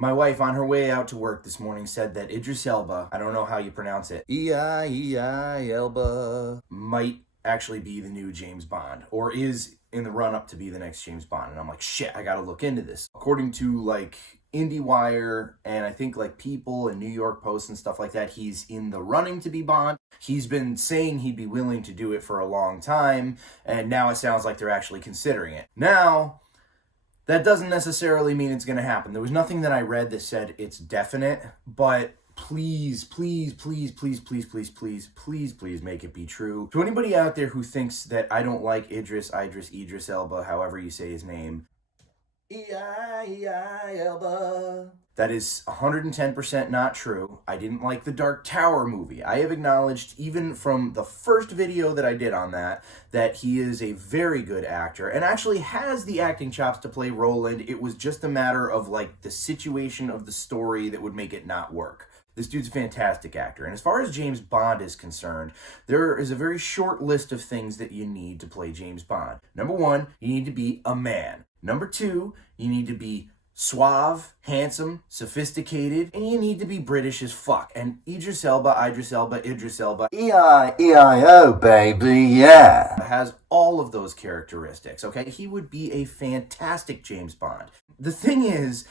My wife, on her way out to work this morning, said that Idris Elba, I don't know how you pronounce it, E-I-E-I, Elba, might actually be the new James Bond, or is in the run-up to be the next James Bond. And I'm like, shit, I gotta look into this. According to, like, IndieWire and I think, like, People and New York Post and stuff like that, he's in the running to be Bond. He's been saying he'd be willing to do it for a long time, and now it sounds like they're actually considering it. Now, that doesn't necessarily mean it's going to happen. There was nothing that I read that said it's definite, but please, please, please, please, please, please, please, please, please make it be true. To anybody out there who thinks that I don't like Idris Elba, however you say his name, E-I-E-I, Elba. That is 110% not true. I didn't like the Dark Tower movie. I have acknowledged, even from the first video that I did on that he is a very good actor and actually has the acting chops to play Roland. It was just a matter of, like, the situation of the story that would make it not work. This dude's a fantastic actor. And as far as James Bond is concerned, there is a very short list of things that you need to play James Bond. Number one, you need to be a man. Number two, you need to be suave, handsome, sophisticated, and you need to be British as fuck. And Idris Elba, E-I-E-I-O, baby, yeah. has all of those characteristics, okay? He would be a fantastic James Bond. The thing is,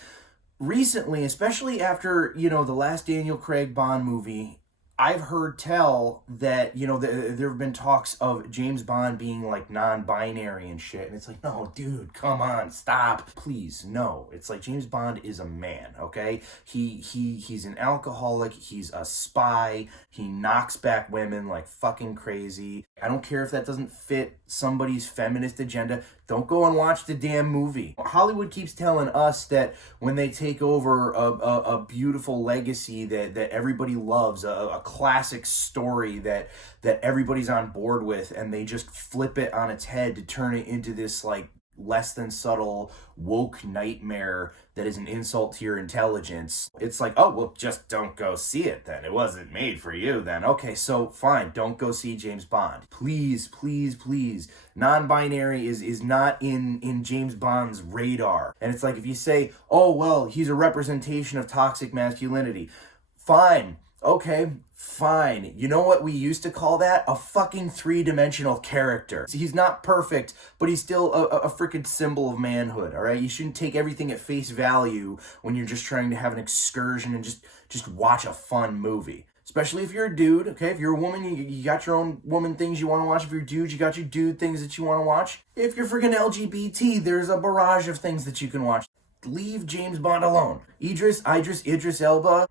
recently, especially after, the last Daniel Craig Bond movie, I've heard tell that, there have been talks of James Bond being, like, non-binary and shit. And it's like, no, dude, come on, stop. Please, no. It's like James Bond is a man, okay? He's an alcoholic. He's a spy. He knocks back women like fucking crazy. I don't care if that doesn't fit somebody's feminist agenda. Don't go and watch the damn movie. Hollywood keeps telling us that when they take over a beautiful legacy that everybody loves, a classic story that everybody's on board with, and they just flip it on its head to turn it into this, like, less than subtle woke nightmare that is an insult to your intelligence. It's like, oh, well, just don't go see it then. It wasn't made for you then. Okay, so fine, don't go see James Bond. Please, please, please. Non-binary is not in James Bond's radar. And it's like, if you say, oh, well, he's a representation of toxic masculinity. Fine. Okay, fine. You know what we used to call that? A fucking three-dimensional character. He's not perfect, but he's still a freaking symbol of manhood, all right? You shouldn't take everything at face value when you're just trying to have an excursion and just watch a fun movie. Especially if you're a dude, okay? If you're a woman, you got your own woman things you want to watch. If you're a dude, you got your dude things that you want to watch. If you're freaking LGBT, there's a barrage of things that you can watch. Leave James Bond alone. Idris Elba.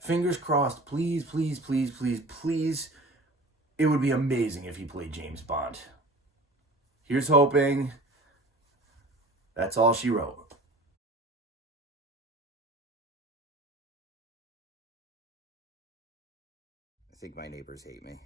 Fingers crossed, please, please, please, please, please. It would be amazing if he played James Bond. Here's hoping. That's all she wrote. I think my neighbors hate me.